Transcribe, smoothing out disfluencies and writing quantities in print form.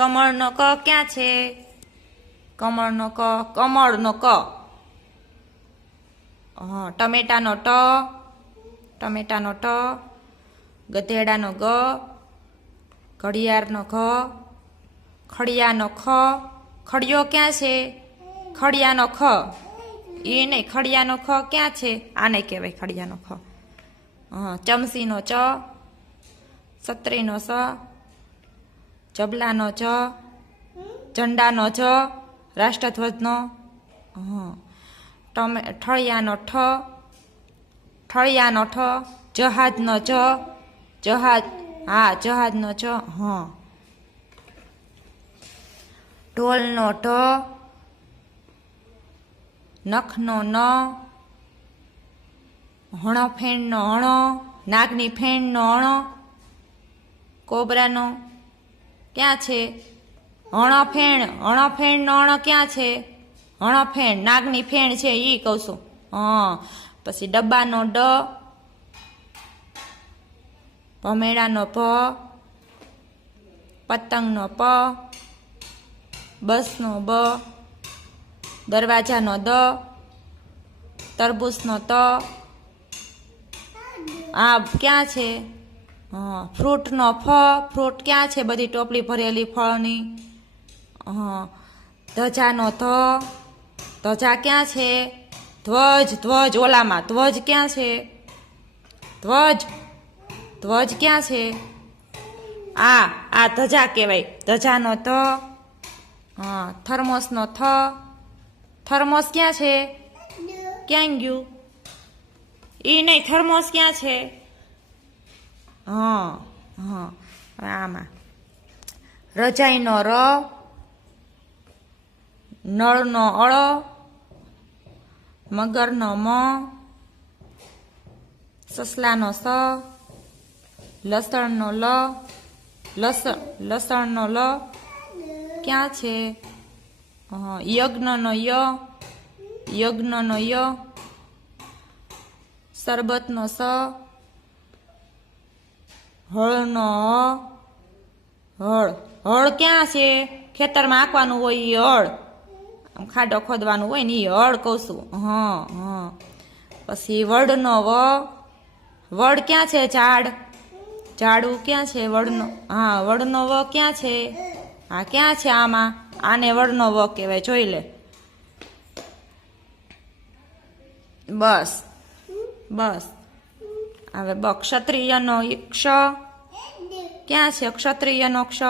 કમળનો ક ક્યાં છે? કમળનો ક, કમળનો ક. હા, ટમેટાનો ટ, ટમેટાનો ટ. ગધેડાનો ગ, ઘડિયાળનો ઘ, ખડિયાનો ખ. ખડિયો ક્યાં છે? ખડિયાનો ખ. એ નહીં, ખડિયાનો ખ ક્યાં છે? આને કહેવાય ખડિયાનો ખ. હા, ચમચીનો ચ, છત્રીનો સ, જબલાનો જ, ઝંડાનો જ, રાષ્ટ્રધ્વજનો. હા, ઠળિયાનો ઠ, ઠળિયાનો ઠ. જહાજનો જ, જહાજ. હા, જહાજનો જ. હા, ઢોલનો ઢ, નખનો ન, હણફેણનો હણ, નાગની ફેણનો અણ. કોબરાનો ક્યાં છે? હણફેણ, હણફેણનો અણ ક્યાં છે? હણફેણ, નાગની ફેણ છે એ કહું છું. હા, પછી ડબ્બાનો ડ, ભમેડાનો ભ, પતંગનો પ, બસનો બ, દરવાજાનો દ, તરબૂચનો ત. આ ક્યાં છે? હા, ફ્રૂટનો ફ, ફ્રૂટ ક્યાં છે? બધી ટોપલી ભરેલી ફળની. હા, ધજાનો ધ, ધજા ક્યાં છે? ધ્વજ, ધ્વજ ઓલામાં. ધ્વજ ક્યાં છે? ધ્વજ, ધ્વજ ક્યાં છે? આ ધજા કહેવાય. ધજાનો ધ. હા, થર્મોસનો થ, થર્મોસ ક્યાં છે? ક્યાં ગયું? એ નહીં, થર્મોસ ક્યાં છે? હા, હા, આમાં રજાઈનો ર, નળનો અળ, મગરનો મ, સસલાનો સ, લસણનો લ, લસણનો લ ક્યાં છે? યજ્ઞનો ય, યજ્ઞનો ય, શરબતનો સ, હળનો હળ. હળ ક્યાં છે? ખેતરમાં આંકવાનું હોય એ હળ. આમ ખાડો ખોદવાનું હોય ને એ હળ કહું છું. હા, હા. પછી વડનો વ, વડ ક્યાં છે? ઝાડ, ઝાડું ક્યાં છે? વડનો. હા, વડનો વ ક્યાં છે? હા, ક્યાં છે? આમાં. આને વડનો વ કહેવાય, જોઈ લે. બસ, બસ. હવે ક્ષત્રિયનો ક્ષ ક્યાં છે? ક્ષત્રિયનો ક્ષ.